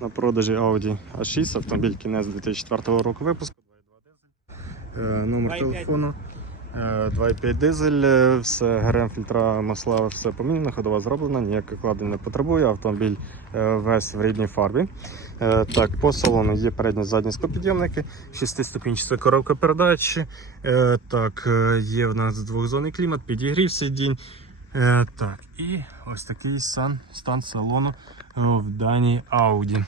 на продажі Audi A6, автомобіль кінець 2004 року випуску. 2.2 дизель. Е, Номер 2.5. телефону. е, 2.5 дизель, е, все ГРМ, фільтра, масла, все помінено, ходова зроблена, ніяких вкладень не потребує. Автомобіль е, весь в рідній фарбі. Е, Так, по салону є передні задні склопідйомники, 6-ступінчата коробка передач. Е, Так, е, є в нас двохзонний клімат, підігрів сидінь. Е, Так, і ось такий стан салону е, в даній Audi.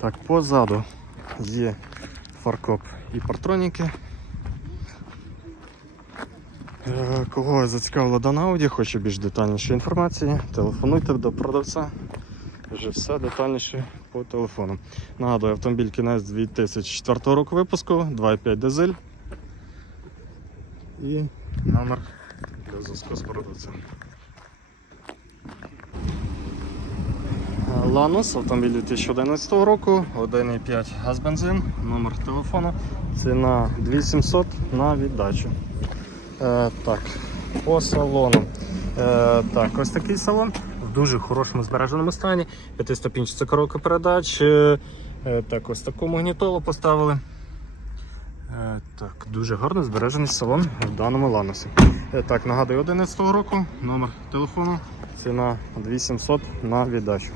Так, позаду є фаркоп і партроніки. Е, Кого зацікавила дана Audi, хоче більш детальнішої інформації, телефонуйте до продавця. Вже все детальніше по телефону. Нагадую, автомобіль кінець 2004 року випуску, 2.5 дизель. І номер для зв'язку з продавцем. Ланос, автомобіль 2011 року, 1,5 газ бензин, номер телефону, ціна 2700 на віддачу. Е, так, по салону. Е, так, ось такий салон в дуже хорошому збереженому стані. П'ятиступінчата коробка передач. Е, е, так, ось таку магнітолу поставили. Е, так, дуже гарно збережений салон в даному ланосі. Е, так, нагадую, 11 року, номер телефону, ціна 2700 на віддачу.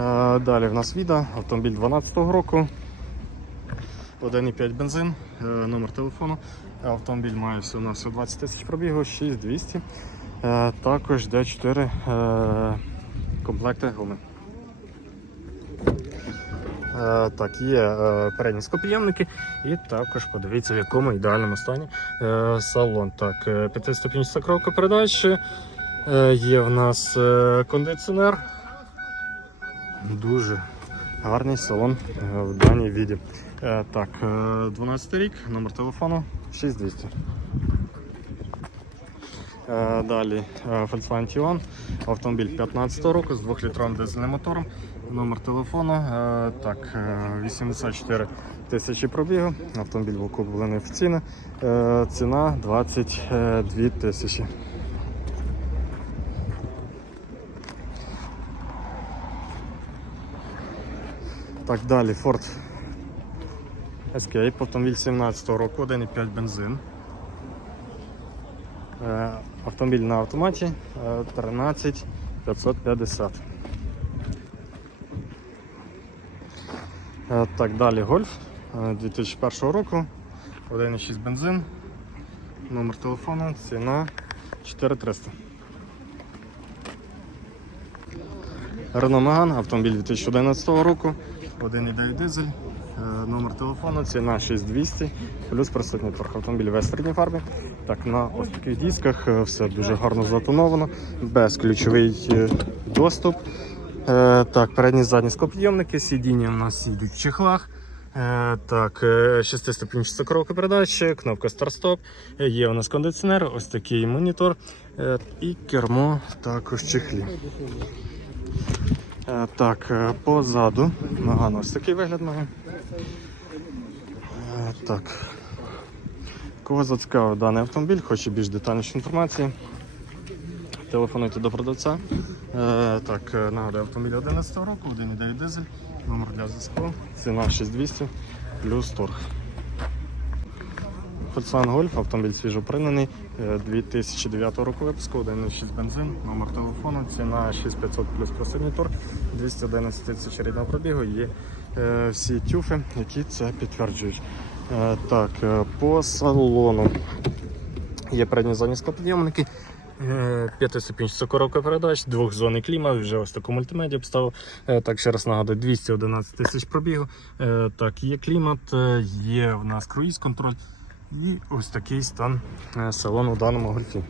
Е, Далі в нас віда, автомобіль 12 року. 1,5 бензин, е, номер телефону. Автомобіль має всього на всього 20 тисяч пробігу, 6200. Е, Також йде 4 е, комплекти гуми. Так, є передні скопіємники і також подивіться в якому ідеальному стані салон. Так, е, п'ятиступінчата коробка передач. Е, Є в нас кондиціонер. Дуже гарний салон е, в даній віді. Е, Так, е, 12 рік, номер телефону 6200. Е, Далі е, Volkswagen Tiguan, автомобіль 15 року з 2-літровим дизельним мотором. Номер телефону е, так, е, 84 тисячі пробігу. Автомобіль був куплений. Е, Ціна 22 тисячі. Так, далі Ford Escape, автомобіль 17 року, 1,5 бензин. Е, Автомобіль на автоматі е, 13 550. Е, Так, далі е, 2001 року, 1,6 бензин, номер телефону, ціна 4300. Renault Megane, автомобіль 2011 року, 1,9 дизель, е, номер телефону, ціна 6200, плюс присутній торг. Автомобіль в середній фарбі. Так, на ось таких дисках е, все дуже гарно затоновано, безключовий е, доступ. Так, передні задні склопідйомники, сидіння у нас йдуть в чехлах. Так, е, шестиступінчата коробка передач, кнопка старт-стоп, є у нас кондиціонер, ось такий монітор і кермо також чехлі. Е, Так, е, позаду Маган ось такий вигляд має. Е, Так. Кого зацікавив даний автомобіль, хоче більш детальніше інформації. Телефонуйте до продавця. Так, нагадую, автомобіль 11 року, 1,9 дизель, номер для зв'язку, ціна 6200 плюс торг. Volkswagen Golf, автомобіль свіжопринений, е, 2009 року випуску, 1,6 бензин, номер телефону, ціна 6500 плюс просильний торг, 211 тисяч рідного пробігу, є е, всі тюфи, які це підтверджують. Е, так, е, по салону є передні задні склопідйомники, е, коробка передач, двохзонний клімат, вже ось таку мультимедіа обставив. Е, Так, ще раз нагадую, 211 тисяч пробігу. Е, Так, є клімат, е, є в нас круїз контроль. І ось такий стан е, салону у даному гольфі.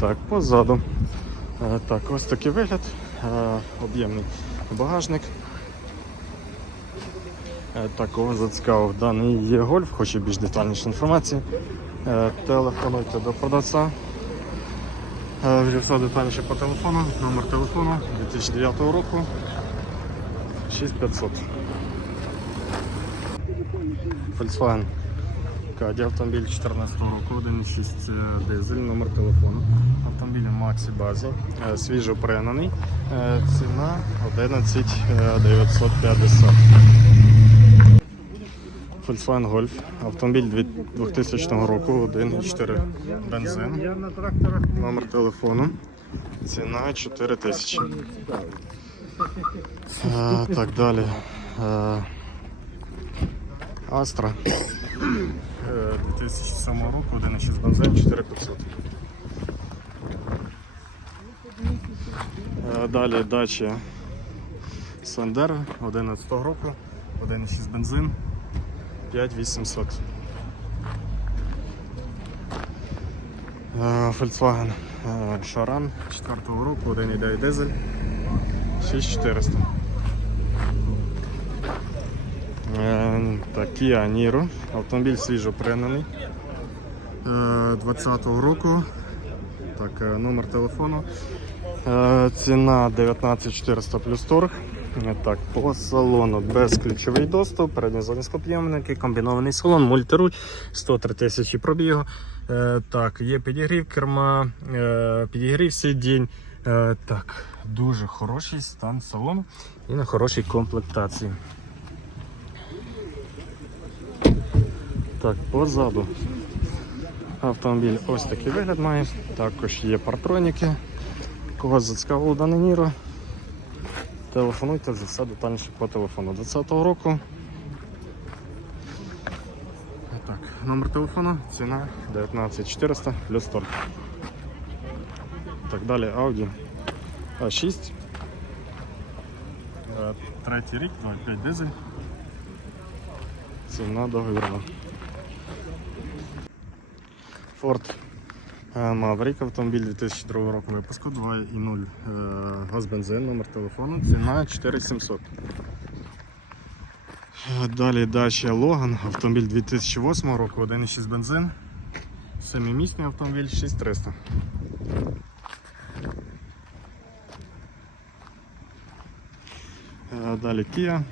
Так, позаду. Е, Так, ось такий вигляд. Е, Об'ємний багажник. Так, кого зацікавив даний є гольф, хоче більш детальніше інформації. Телефонуйте до продавця. Все детальніше по телефону. Номер телефону 2009 року 6500. Volkswagen Caddy автомобіль 14 року, 1.6 дизель, номер телефону. Автомобіль Максі базі, е, свіжо пригнаний. Е, Ціна 11 е, 950. Volkswagen Golf, автомобіль 2000 року, 1,4 бензин. Номер телефону. Ціна 4 тисячі. Е, так, далі. Астра. Е, 2007 року, 1,6 бензин, 4500. Е, Далі дача Сандер 11 року, 1,6 бензин, 5800. Е, Volkswagen е, Шаран 4 року, 1,9 дизель, 6400. Е, Так, Kia автомобіль свіжо пригнаний. Е, 20-го року. Так, е, номер телефону. Е, Ціна 19400 плюс торг. Е, Так, по салону безключовий доступ, склоп'ємники, комбінований салон, мультируль, 103 тисячі пробігу. Е, Так, є підігрів керма, е, підігрів сидінь. Е, Так, дуже хороший стан салону і на хорошій комплектації. Так, позаду автомобіль ось такий вигляд має. Також є партроніки. Кого зацікавило дане Ніро, телефонуйте за все детальніше по телефону 20-го року. Так, номер телефону, ціна 19400 плюс торг. Так, далі Audi A6. Е, Третій рік, 2,5 дизель. Ціна договірна. Ford е, Maverick, автомобіль 2002 року випуску, 2,0 е, газ бензин, номер телефону, ціна 4700. Е, Далі Dacia Logan, автомобіль 2008 року, 1,6 бензин, 7-місний автомобіль 6300. Е, Далі Kia.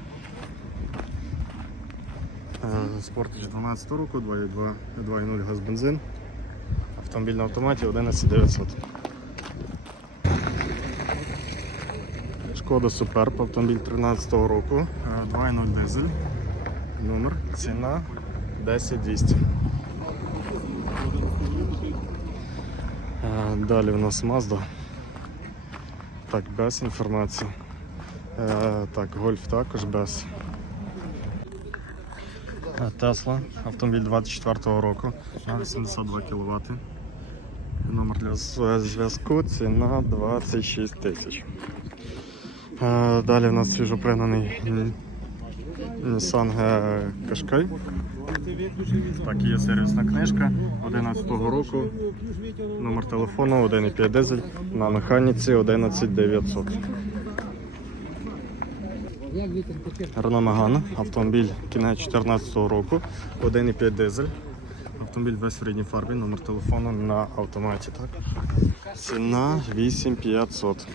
Sportage 12 року, 2,0 газ бензин. Автомобіль на автоматі 11900. Шкода Superb, автомобіль 13 року, е, 2,0 дизель. Номер, ціна 10200. Е, Далі у нас Mazda. Так, без інформації. Е, Так, Golf також без. Е, Тесла, автомобіль 24 року на 82 кВт. Номер для зв'язку ціна 26 тисяч. Е, Далі в нас свіжопригнаний Nissan Qashqai. Так, є сервісна книжка 11-го року. Номер телефону 1,5 дизель на механіці 11900. Renault Megane, автомобіль кінець 2014 року, 1,5 дизель. Автомобіль весь в рідній фарбі, номер телефону на автоматі. Так. Ціна 8500.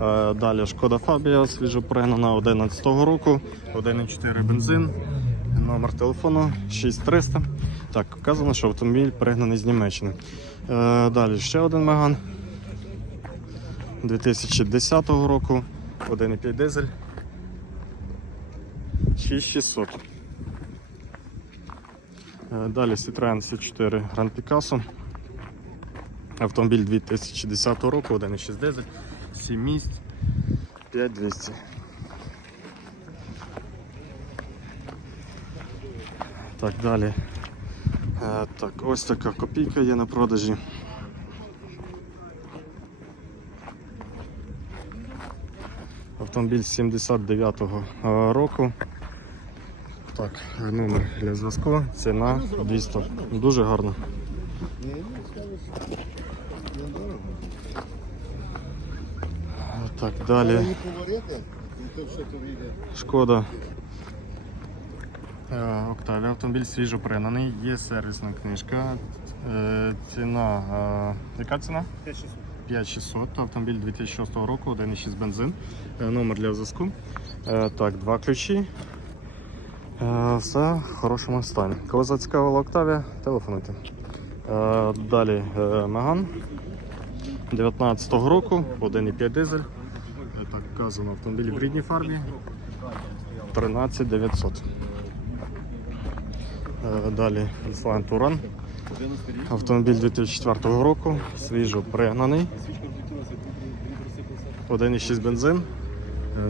Е, Далі Шкода Фабія, свіжопригнана 11 року, 1,4 бензин, номер телефону 6300. Так, вказано, що автомобіль пригнаний з Німеччини. Е, Далі ще один Меган 2010 року, 1,5 дизель. 6600. Е, Далі Citroen C4 Grand Picasso. Автомобіль 2010 року, 1,6 дизель, 7 місць, 5200. Так, далі. Е, Так, ось така копійка є на продажі. Автомобіль 79-го е, року. Так, номер для зв'язку, ціна 200. Дуже гарно. Так, далі. Шкода. Е, Октавія автомобіль свіжо пригнаний, є сервісна книжка. Е, Ціна. е, Яка ціна? 5600. Автомобіль 2006 року, 1,6 бензин. Номер для зв'язку. Так, два ключі. Е, Все в хорошому стані. Кого зацікавила Октавія, телефонуйте. Е, Далі е, Меган. 2019 року, 1,5 дизель. Так, вказано автомобіль в рідній фарбі. 13 900. Е, Далі Volkswagen Touran. Автомобіль 2004 року, свіжо пригнаний. 1,6 бензин.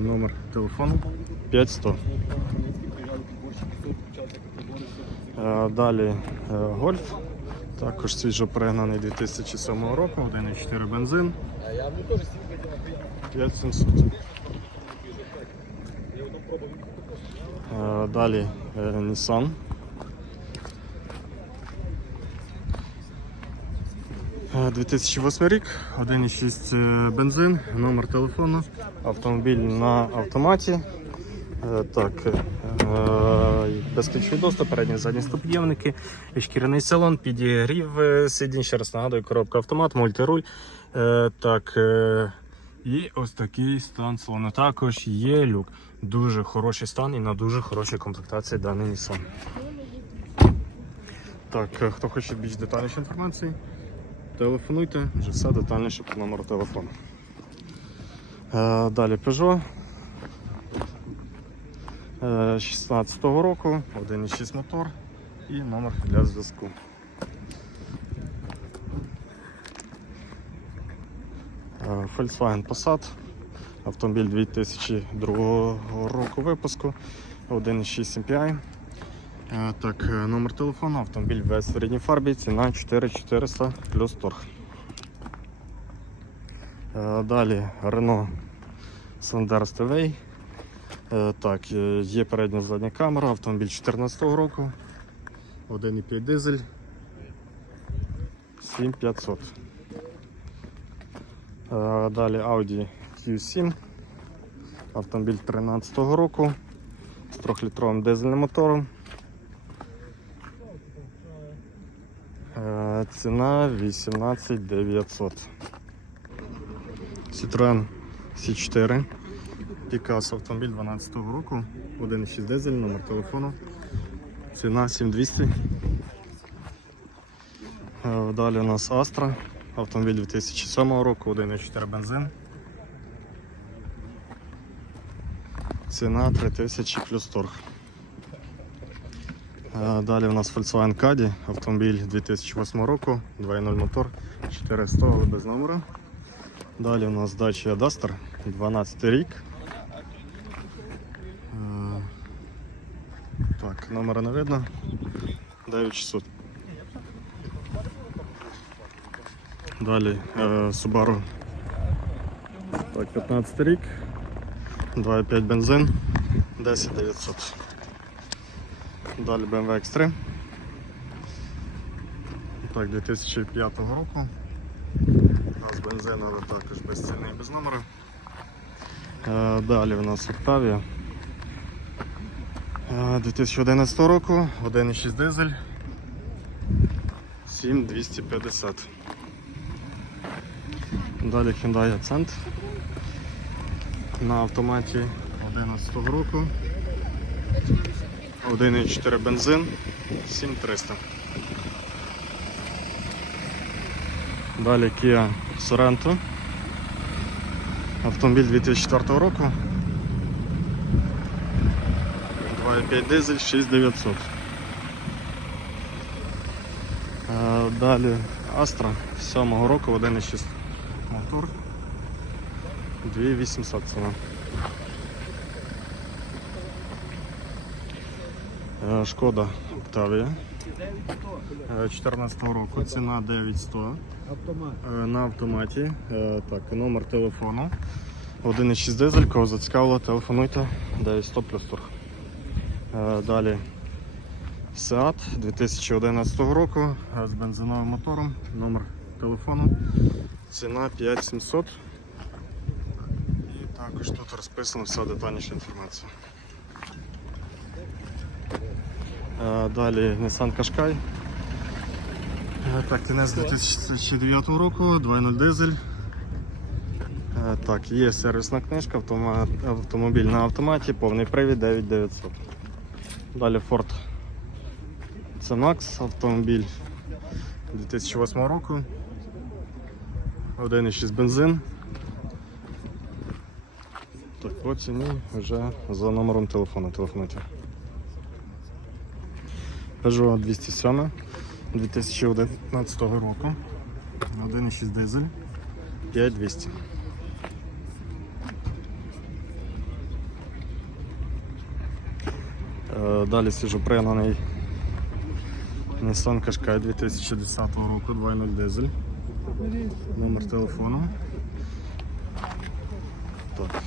Номер телефону 5100. Е, Далі е, гольф. Також свіжо пригнаний 2007 року, 1,4 бензин. 5700. Е, Далі Nissan. Е, 2008 рік, 1,6 е, бензин, номер телефону, автомобіль на автоматі. Е, Так, е, безключовий доступ, передні задні стоп'ємники, шкіряний салон, підігрів е, сидінь, ще раз нагадую, коробка автомат, мультируль. Е, Так, е, і ось такий стан салону. Також є люк. Дуже хороший стан і на дуже хорошій комплектації даний Nissan. Так, е, хто хоче більш детальніше інформації, телефонуйте, вже все детальніше по номеру телефону. Е, Далі Peugeot. Е, 16-го року, 1,6 мотор і номер для зв'язку. Е, Volkswagen Passat. Автомобіль 2002 року випуску, 1,6 MPI. Е, Так, е, номер телефону, автомобіль весь в рідній фарбі, ціна 4400 плюс торг. Далі Renault Sandero TV. Е, Так, е, є передня задня камера, автомобіль 2014 року, 1,5 дизель, 7500. Е, Далі Audi Q7, автомобіль 2013 року з 3-літровим дизельним мотором. Ціна 18900. Citroen C4. Пікас автомобіль 12 року, 1,6 дизель, номер телефону. Ціна 7200. Е, Далі у нас Astra, автомобіль 2007 року, 1,4 бензин. Ціна 3000 плюс торг. Е, Далі у нас Volkswagen Caddy, автомобіль 2008 року, 2.0 мотор, 400 але без номера. Далі у нас Dacia Duster, 12 рік. Так, номера не видно. 9600. Далі е, Subaru. Так, 15 рік. 2,5 бензин. 10900. Далі BMW X3. Так, 2005 року. У нас бензин, але також без ціни і без номера. Е, Далі у нас Octavia. Е, 2011 року, 1,6 дизель. 7250. Далі Hyundai Accent. На автоматі 11 року. 1,4 бензин, 7300. Далі Kia Sorento. Автомобіль 2004 року. 2,5 дизель, 6900. Е, Далі Astra 7 року, 1,6 мотор. 2800 ціна. Е, Шкода Octavia. 2014 року ціна 9100 Е, на автоматі. Е, Так, номер телефону. 1,6 дизель, кого зацікавило, телефонуйте 9100 плюс торг. Е, Далі Seat 2011 року з бензиновим мотором, номер телефону, ціна 5700. І також тут розписана вся детальніша інформація. Е, Далі Nissan Qashqai. Е, Так, кінець 2009 року, 2.0 дизель. Так, є сервісна книжка, автомобіль на автоматі, повний привід 9900. Далі Ford C-Max, автомобіль 2008 року. 1,6 бензин. Так, по ціні вже за номером телефону. Телефонуйте. Peugeot 207 2011 року. 1,6 дизель. 5200. Далі свіжопригнаний Nissan Qashqai 2010 року, 2.0 дизель. Номер телефону. Так.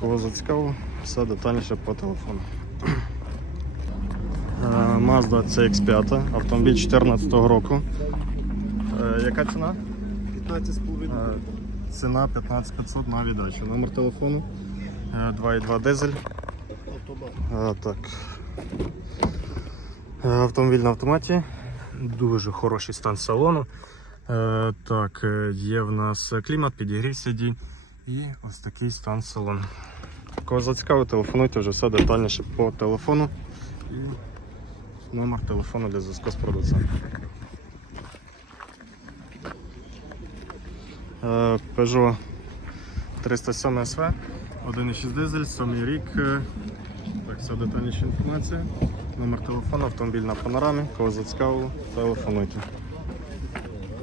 Кого зацікавило, все детальніше по телефону. Е, Mazda CX5, автомобіль 2014 року. Е, Яка ціна? 15,5. Е, Ціна 15500 на віддачу. Номер телефону е, 2.2 дизель. Так. Е, Автомобіль на автоматі. Дуже хороший стан салону. Е, Так, е, є в нас клімат, підігрів сидінь і ось такий стан салону. Кого зацікавить, телефонуйте вже все детальніше по телефону і номер телефону для зв'язку з продавцем. Peugeot 307 SV, 1,6 дизель, 7 рік. Так, вся детальніша інформація. Номер телефону, автомобіль на панорамі. Кого зацікавило, телефонуйте.